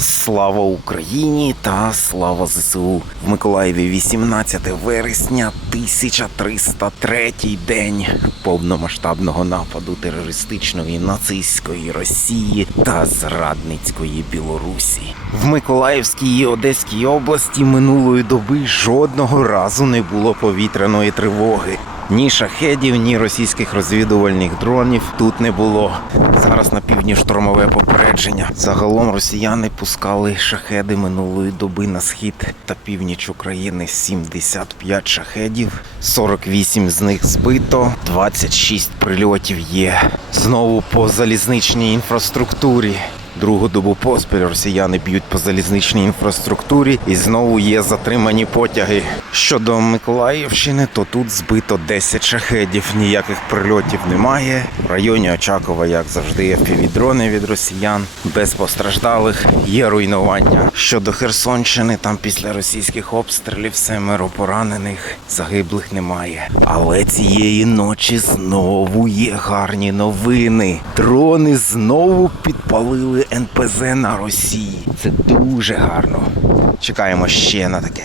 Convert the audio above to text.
Слава Україні та слава ЗСУ в Миколаєві 18 вересня 1303 день повномасштабного нападу терористичної нацистської Росії та зрадницької Білорусі. В Миколаївській і Одеській області минулої доби жодного разу не було повітряної тривоги. Ні шахедів, ні російських розвідувальних дронів тут не було. Зараз на півдні штурмове попередження. Загалом росіяни пускали шахеди минулої доби на схід та північ України 75 шахедів, 48 з них збито, 26 прильотів є. Знову по залізничній інфраструктурі. Другу добу поспіль росіяни б'ють по залізничній інфраструктурі і знову є затримані потяги. Щодо Миколаївщини, то тут збито 10 шахедів, ніяких прильотів немає. В районі Очакова, як завжди, півдрони від росіян, без постраждалих є руйнування. Щодо Херсонщини, там після російських обстрілів семеро поранених, загиблих немає. Але цієї ночі знову є гарні новини. Дрони знову підпалили НПЗ на Росії. Це дуже гарно. Чекаємо ще на таке.